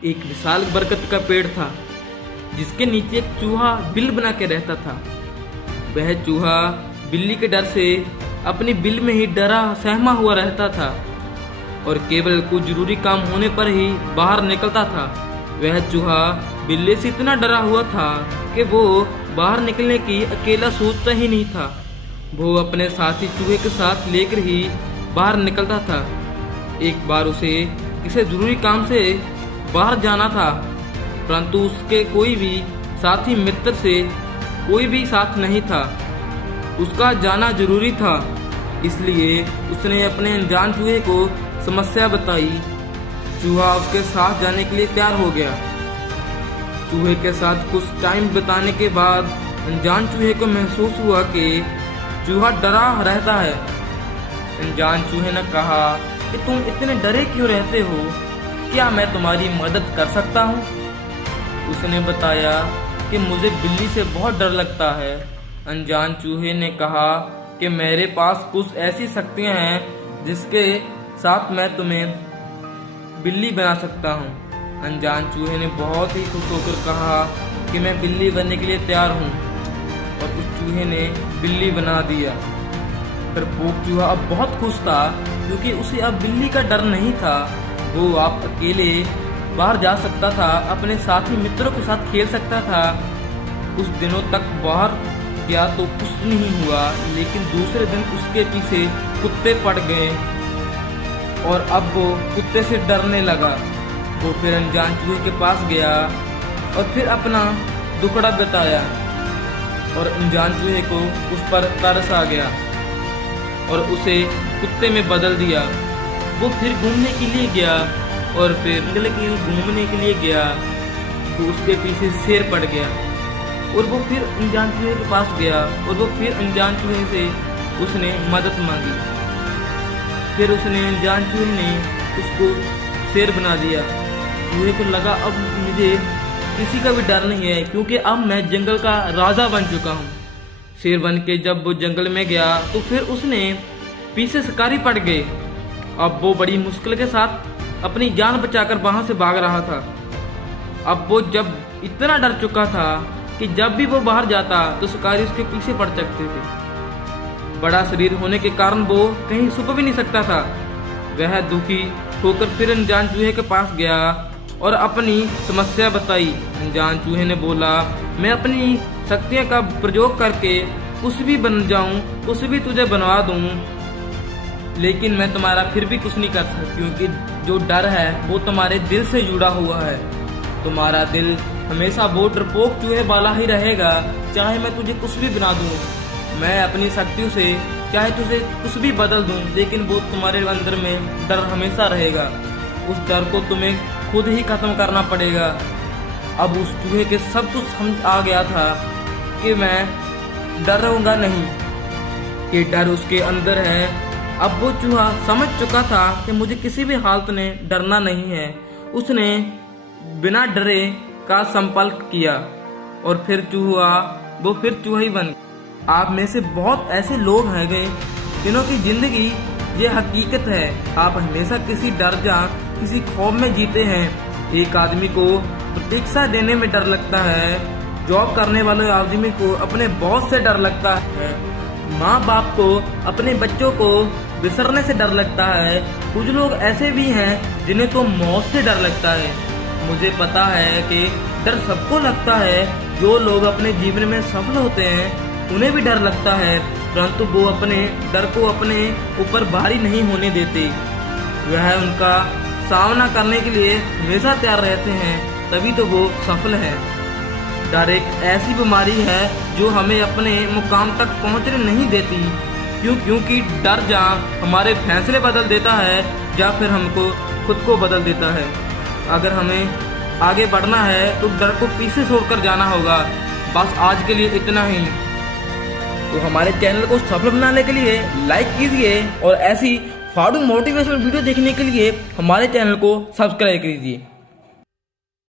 एक विशाल बरगद का पेड़ था जिसके नीचे एक चूहा बिल बना के रहता था। वह चूहा बिल्ली के डर से अपनी बिल में ही डरा सहमा हुआ रहता था और केवल कुछ जरूरी काम होने पर ही बाहर निकलता था। वह चूहा बिल्ली से इतना डरा हुआ था कि वो बाहर निकलने की अकेला सोचता ही नहीं था। वो अपने साथी चूहे के साथ लेकर ही बाहर निकलता था। एक बार उसे किसी जरूरी काम से बाहर जाना था, परंतु उसके कोई भी साथी मित्र से कोई भी साथ नहीं था। उसका जाना जरूरी था, इसलिए उसने अपने अनजान चूहे को समस्या बताई। चूहा उसके साथ जाने के लिए तैयार हो गया। चूहे के साथ कुछ टाइम बिताने के बाद अनजान चूहे को महसूस हुआ कि चूहा डरा रहता है। अनजान चूहे ने कहा कि तुम इतने डरे क्यों रहते हो, क्या मैं तुम्हारी मदद कर सकता हूँ? उसने बताया कि मुझे बिल्ली से बहुत डर लगता है। अनजान चूहे ने कहा कि मेरे पास कुछ ऐसी शक्तियाँ हैं जिसके साथ मैं तुम्हें बिल्ली बना सकता हूँ। अनजान चूहे ने बहुत ही खुश होकर कहा कि मैं बिल्ली बनने के लिए तैयार हूँ, और उस चूहे ने बिल्ली बना दिया। डरपोक चूहा अब बहुत खुश था क्योंकि उसे अब बिल्ली का डर नहीं था। वो आप अकेले बाहर जा सकता था, अपने साथी मित्रों के साथ खेल सकता था। कुछ दिनों तक बाहर गया तो कुछ नहीं हुआ, लेकिन दूसरे दिन उसके पीछे कुत्ते पड़ गए और अब वो कुत्ते से डरने लगा। वो फिर अनजान चूहे के पास गया और फिर अपना दुखड़ा बताया, और अनजान चूहे को उस पर तरस आ गया और उसे कुत्ते में बदल दिया। वो फिर घूमने के लिए गया और फिर जंगल के घूमने के लिए गया तो उसके पीछे शेर पड़ गया, और वो फिर अनजान चूहे के पास गया और वो फिर अनजान चूहे से उसने मदद मांगी। फिर उसने अनजान चूहे ने उसको शेर बना दिया। चूहे को लगा अब मुझे किसी का भी डर नहीं है, क्योंकि अब मैं जंगल का राजा बन चुका हूँ। शेर बन के जब वो जंगल में गया तो फिर उसने पीछे शिकारी पड़ गए। अब वो बड़ी मुश्किल के साथ अपनी जान बचाकर वहां से भाग रहा था। अब वो जब इतना डर चुका था कि जब भी वो बाहर जाता तो शिकारी उसके पीछे पड़ सकते थे। बड़ा शरीर होने के कारण वो कहीं छुप भी नहीं सकता था। वह दुखी होकर फिर अनजान चूहे के पास गया और अपनी समस्या बताई। अनजान चूहे ने बोला, मैं अपनी शक्तियों का प्रयोग करके कुछ भी बन जाऊं, कुछ भी तुझे बनवा दूं, लेकिन मैं तुम्हारा फिर भी कुछ नहीं कर सकती, क्योंकि जो डर है वो तुम्हारे दिल से जुड़ा हुआ है। तुम्हारा दिल हमेशा वो डरपोक चूहे वाला ही रहेगा, चाहे मैं तुझे कुछ भी बना दूं, मैं अपनी शक्तियों से चाहे तुझे कुछ भी बदल दूं, लेकिन वो तुम्हारे अंदर में डर हमेशा रहेगा। उस डर को तुम्हें खुद ही खत्म करना पड़ेगा। अब उस चूहे के सब कुछ समझ आ गया था कि मैं डरूंगा नहीं, ये डर उसके अंदर है। अब वो चूहा समझ चुका था कि मुझे किसी भी हालत में डरना नहीं है। उसने बिना डरे का संकल्प किया और फिर वो फिर चूहा ही बन गया। आप में से बहुत ऐसे लोग हैं गए जिन्हों की जिंदगी ये हकीकत है। आप हमेशा किसी डर या किसी खौफ में जीते हैं। एक आदमी को प्रतीक्षा देने में डर लगता है, जॉब करने वाले आदमी को अपने बॉस से डर लगता है, माँ बाप को अपने बच्चों को बिसरने से डर लगता है। कुछ लोग ऐसे भी हैं जिन्हें तो मौत से डर लगता है। मुझे पता है कि डर सबको लगता है। जो लोग अपने जीवन में सफल होते हैं उन्हें भी डर लगता है, परंतु वो अपने डर को अपने ऊपर भारी नहीं होने देते। वह उनका सामना करने के लिए हमेशा तैयार रहते हैं, तभी तो वो सफल है। डर एक ऐसी बीमारी है जो हमें अपने मुकाम तक पहुंचने नहीं देती, क्योंकि डर जहाँ हमारे फैसले बदल देता है या फिर हमको खुद को बदल देता है। अगर हमें आगे बढ़ना है तो डर को पीछे छोड़कर जाना होगा। बस आज के लिए इतना ही। तो हमारे चैनल को सफल बनाने के लिए लाइक कीजिए और ऐसी फाड़ू मोटिवेशनल वीडियो देखने के लिए हमारे चैनल को सब्सक्राइब कीजिए।